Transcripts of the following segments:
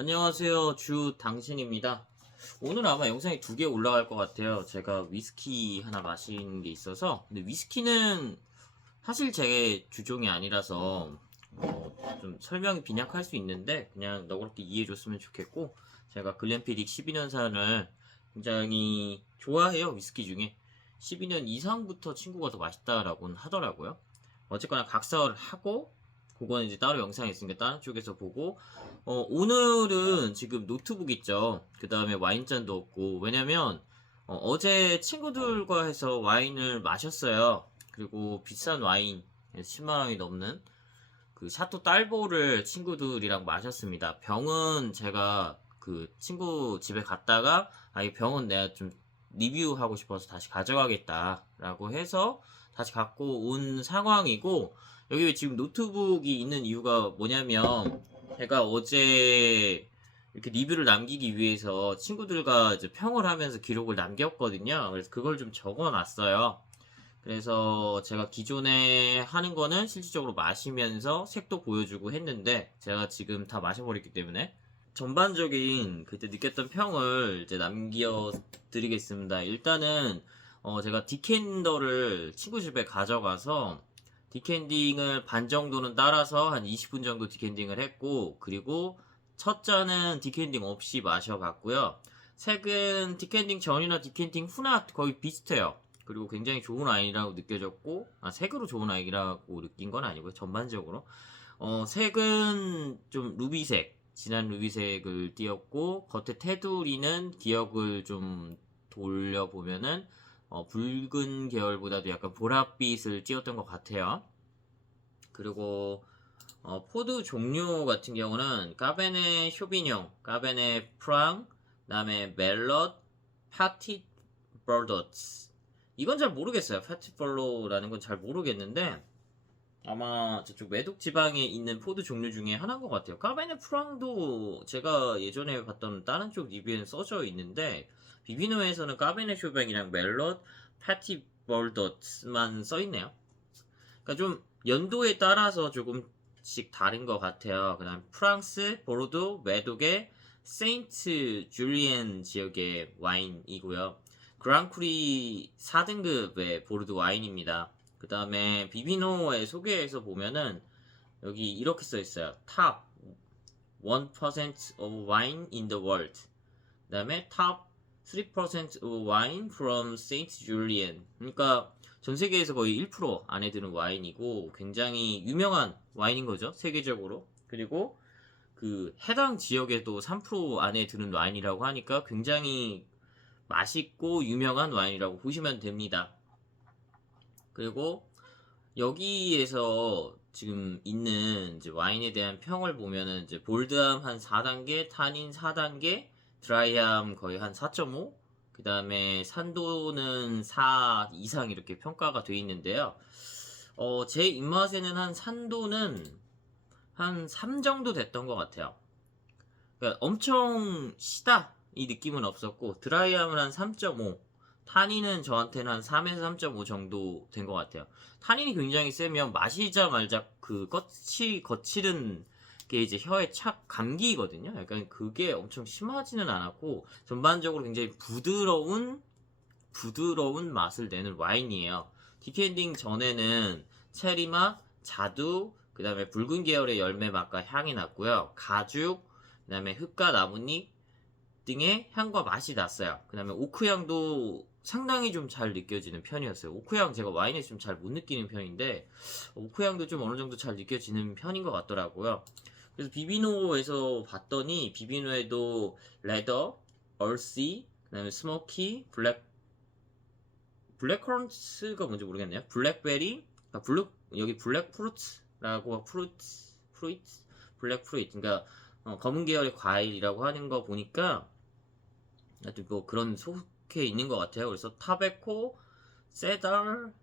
안녕하세요. 주 당신입니다. 오늘 아마 영상이 두 개 올라갈 것 같아요. 제가 위스키 하나 마신 게 있어서. 근데 위스키는 사실 제 주종이 아니라서 좀 설명이 빈약할 수 있는데 그냥 너그럽게 이해해 줬으면 좋겠고, 제가 글렌피딕 12년산을 굉장히 좋아해요. 위스키 중에 12년 이상부터 친구가 더 맛있다라고는 하더라고요. 어쨌거나 각서를 하고, 그거는 이제 따로 영상이 있으니까 다른 쪽에서 보고, 오늘은 지금 노트북 있죠. 그 다음에 와인잔도 없고, 왜냐면 제 친구들과 해서 와인을 마셨어요. 그리고 비싼 와인 10만원이 넘는 그 샤토 딸보를 친구들이랑 마셨습니다. 병은 제가 그 친구 집에 갔다가 이 병은 내가 좀 리뷰하고 싶어서 다시 가져가겠다라고 해서 다시 갖고 온 상황이고, 여기 지금 노트북이 있는 이유가 뭐냐면, 제가 어제 이렇게 리뷰를 남기기 위해서 친구들과 이제 평을 하면서 기록을 남겼거든요. 그래서 그걸 좀 적어 놨어요. 그래서 제가 기존에 하는 거는 실질적으로 마시면서 색도 보여주고 했는데, 제가 지금 다 마셔버렸기 때문에 전반적인 그때 느꼈던 평을 이제 남겨드리겠습니다. 일단은 제가 디캔더를 친구 집에 가져가서 디캔딩을 반 정도는 따라서 한 20분 정도 디캔딩을 했고, 그리고 첫 잔은 디캔딩 없이 마셔봤고요. 색은 디캔딩 전이나 디캔딩 후나 거의 비슷해요. 그리고 굉장히 좋은 와인이라고 느껴졌고, 색으로 좋은 와인이라고 느낀 건 아니고요. 전반적으로 색은 좀 루비색, 진한 루비색을 띄었고, 겉에 테두리는 기억을 좀 돌려보면은 붉은 계열보다도 약간 보랏빛을 띄었던 것 같아요. 그리고 포드 종류 같은 경우는 까베네 쇼비뇽, 까베네 프랑, 그다음에 멜럿, 파티 버더츠. 이건 잘 모르겠어요. 파티 벌로라는 건 잘 모르겠는데, 아마 저쪽 외독 지방에 있는 포드 종류 중에 하나인 것 같아요. 까베네 프랑도 제가 예전에 봤던 다른 쪽 리뷰에는 써져 있는데, 비비노에서는 까베네 쇼뱅이랑 멜롯, 파티 벌더츠만 써있네요. 그러니까 좀 연도에 따라서 조금씩 다른 것 같아요. 그 다음 프랑스, 보르도, 외독의 세인트 줄리엔 지역의 와인이고요. 그랑크리 4등급의 보르도 와인입니다. 그 다음에 비비노의 소개에서 보면은 여기 이렇게 써 있어요. Top 1% of wine in the world. 그 다음에 Top 3% of wine from Saint Julian. 그러니까 전 세계에서 거의 1% 안에 드는 와인이고, 굉장히 유명한 와인인 거죠, 세계적으로. 그리고 그 해당 지역에도 3% 안에 드는 와인이라고 하니까 굉장히 맛있고 유명한 와인이라고 보시면 됩니다. 그리고 여기에서 지금 있는 이제 와인에 대한 평을 보면은 이제 볼드함 한 4단계, 타닌 4단계, 드라이함 거의 한 4.5, 그 다음에 산도는 4 이상 이렇게 평가가 되어 있는데요. 제 입맛에는 한 산도는 한 3 정도 됐던 것 같아요. 그러니까 엄청 시다 이 느낌은 없었고, 드라이함은 한 3.5, 타닌은 저한테는 한 3에서 3.5 정도 된 것 같아요. 타닌이 굉장히 세면 마시자마자 그 거칠은 게 이제 혀에 착 감기거든요. 약간 그게 엄청 심하지는 않았고, 전반적으로 굉장히 부드러운 맛을 내는 와인이에요. 디캔딩 전에는 체리 맛, 자두, 그 다음에 붉은 계열의 열매 맛과 향이 났고요. 가죽, 그 다음에 흙과 나뭇잎 등의 향과 맛이 났어요. 그 다음에 오크 향도 상당히 좀 잘 느껴지는 편이었어요. 오크 향 제가 와인에서 좀 잘 못 느끼는 편인데, 오크 향도 좀 어느 정도 잘 느껴지는 편인 것 같더라고요. 그래서 비비노에서 봤더니, 비비노에도 레더, 얼씨, 그 다음에 스모키, 블랙커런트가 뭔지 모르겠네요. 블랙베리, 여기 블랙 프루트라고, 블랙 프루트, 그러니까 검은 계열의 과일이라고 하는 거 보니까 하여튼 뭐 그런 속해 있는 것 같아요. 그래서 타베코, 세달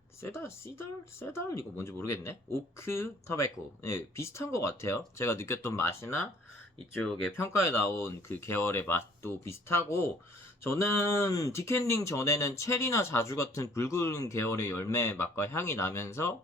이거 뭔지 모르겠네. 오크, 타베코, 예, 비슷한 것 같아요. 제가 느꼈던 맛이나 이쪽에 평가에 나온 그 계열의 맛도 비슷하고, 저는 디캔딩 전에는 체리나 자주 같은 붉은 계열의 열매 맛과 향이 나면서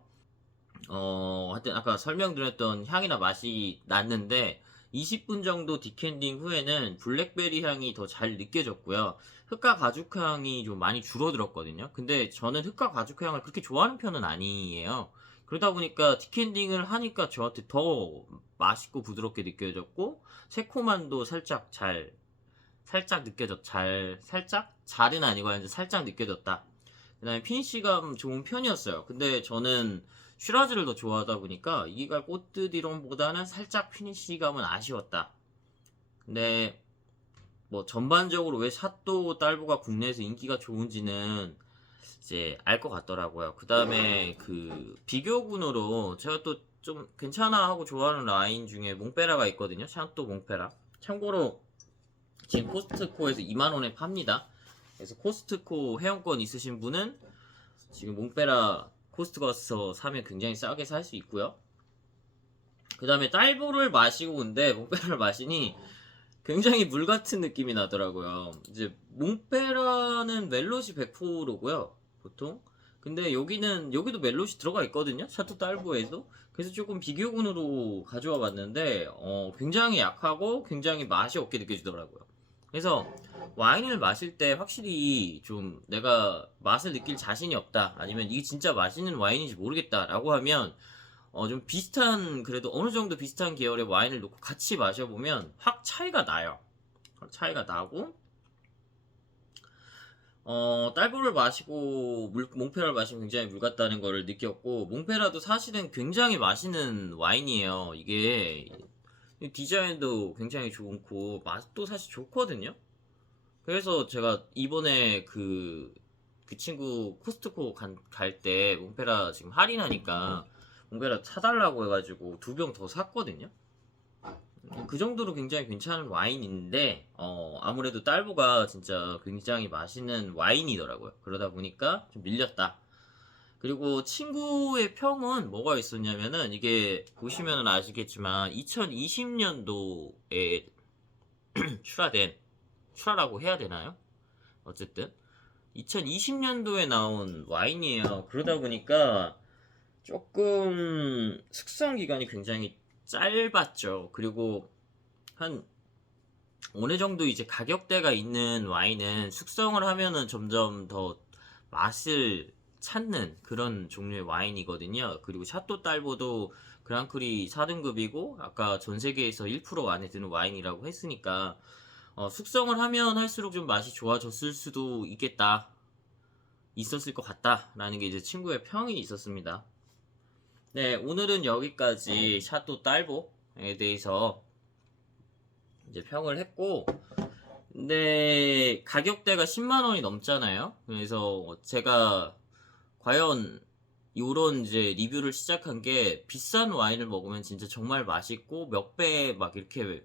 하여튼 아까 설명드렸던 향이나 맛이 났는데, 20분 정도 디캔딩 후에는 블랙베리 향이 더 잘 느껴졌고요. 흑과 가죽 향이 좀 많이 줄어들었거든요. 근데 저는 흑과 가죽 향을 그렇게 좋아하는 편은 아니에요. 그러다 보니까 디캔딩을 하니까 저한테 더 맛있고 부드럽게 느껴졌고, 새콤함도 살짝 살짝? 잘은 아니고 이제 살짝 느껴졌다. 그 다음에 피니쉬감 좋은 편이었어요. 근데 저는 슈라즈를 더 좋아하다 보니까 이기갈 꽃드디럼보다는 살짝 피니쉬감은 아쉬웠다. 근데 뭐 전반적으로 왜 샤또 딸보가 국내에서 인기가 좋은지는 이제 알 것 같더라고요. 그 다음에 그 비교군으로 제가 또 좀 괜찮아 하고 좋아하는 라인 중에 몽페라가 있거든요. 샤또 몽페라. 참고로 지금 코스트코에서 2만원에 팝니다. 그래서 코스트코 회원권 있으신 분은 지금 몽페라 코스트코 가서 사면 굉장히 싸게 살 수 있고요. 그 다음에 딸보를 마시고 온데 몽페라를 마시니 굉장히 물 같은 느낌이 나더라고요. 이제 몽페라는 멜롯이 100%고요. 보통. 근데 여기도 멜롯이 들어가 있거든요. 샤토 딸보에도. 그래서 조금 비교군으로 가져와 봤는데 굉장히 약하고 굉장히 맛이 없게 느껴지더라고요. 그래서 와인을 마실 때 확실히 좀 내가 맛을 느낄 자신이 없다, 아니면 이게 진짜 맛있는 와인인지 모르겠다 라고 하면 좀 비슷한, 그래도 어느 정도 비슷한 계열의 와인을 놓고 같이 마셔보면 확 차이가 나요. 확 차이가 나고, 딸보를 마시고 몽페라를 마시면 굉장히 물 같다는 걸 느꼈고, 몽페라도 사실은 굉장히 맛있는 와인이에요. 이게 디자인도 굉장히 좋고 맛도 사실 좋거든요. 그래서 제가 이번에 그 친구 코스트코 갈 때 몽페라 지금 할인하니까 몽페라 사달라고 해가지고 2병 더 샀거든요. 그 정도로 굉장히 괜찮은 와인인데 아무래도 딸보가 진짜 굉장히 맛있는 와인이더라고요. 그러다 보니까 좀 밀렸다. 그리고 친구의 평은 뭐가 있었냐면은, 이게 보시면은 아시겠지만 2020년도에 출하라고 해야 되나요? 어쨌든 2020년도에 나온 와인이에요. 그러다 보니까 조금 숙성 기간이 굉장히 짧았죠. 그리고 한 어느 정도 이제 가격대가 있는 와인은 숙성을 하면은 점점 더 맛을 찾는 그런 종류의 와인이거든요. 그리고 샤또 딸보도 그랑크리 4등급이고 아까 전 세계에서 1% 안에 드는 와인이라고 했으니까 숙성을 하면 할수록 좀 맛이 좋아졌을 수도 있었을 것 같다라는 게 이제 친구의 평이 있었습니다. 네, 오늘은 여기까지 샤또 딸보에 대해서 이제 평을 했고, 근데 가격대가 10만원이 넘잖아요. 그래서 제가 과연 요런 이제 리뷰를 시작한 게, 비싼 와인을 먹으면 진짜 정말 맛있고 몇 배 막 이렇게,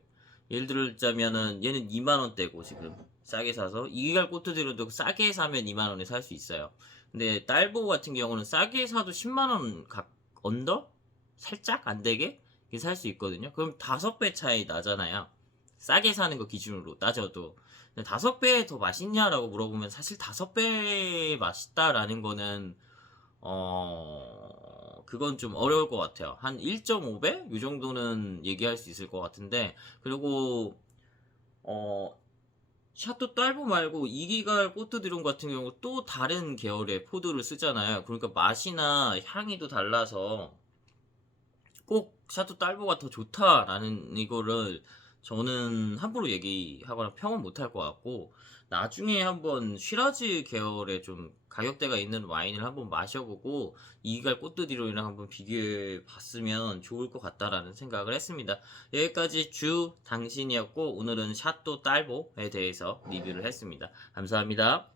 예를 들자면은 얘는 2만원대고 지금 싸게 사서 이기갈 꽃드디로도 싸게 사면 2만원에 살 수 있어요. 근데 딸보 같은 경우는 싸게 사도 10만원 언더? 살짝 안 되게 살 수 있거든요. 그럼 5배 차이 나잖아요. 싸게 사는 거 기준으로 따져도. 5배 더 맛있냐라고 물어보면 사실 5배 맛있다라는 거는 그건 좀 어려울 것 같아요. 한 1.5배? 이 정도는 얘기할 수 있을 것 같은데, 그리고 샤또 딸보 말고 이기갈 꽃드드론 같은 경우 또 다른 계열의 포도를 쓰잖아요. 그러니까 맛이나 향이 또 달라서 꼭 샤또 딸보가 더 좋다라는 이거를 저는 함부로 얘기하거나 평은 못할 것 같고, 나중에 한번 쉬라즈 계열의 좀 가격대가 있는 와인을 한번 마셔보고 이기갈 꽃드디론이랑 한번 비교해 봤으면 좋을 것 같다라는 생각을 했습니다. 여기까지 주 당신이었고, 오늘은 샤또 딸보에 대해서 리뷰를 했습니다. 감사합니다.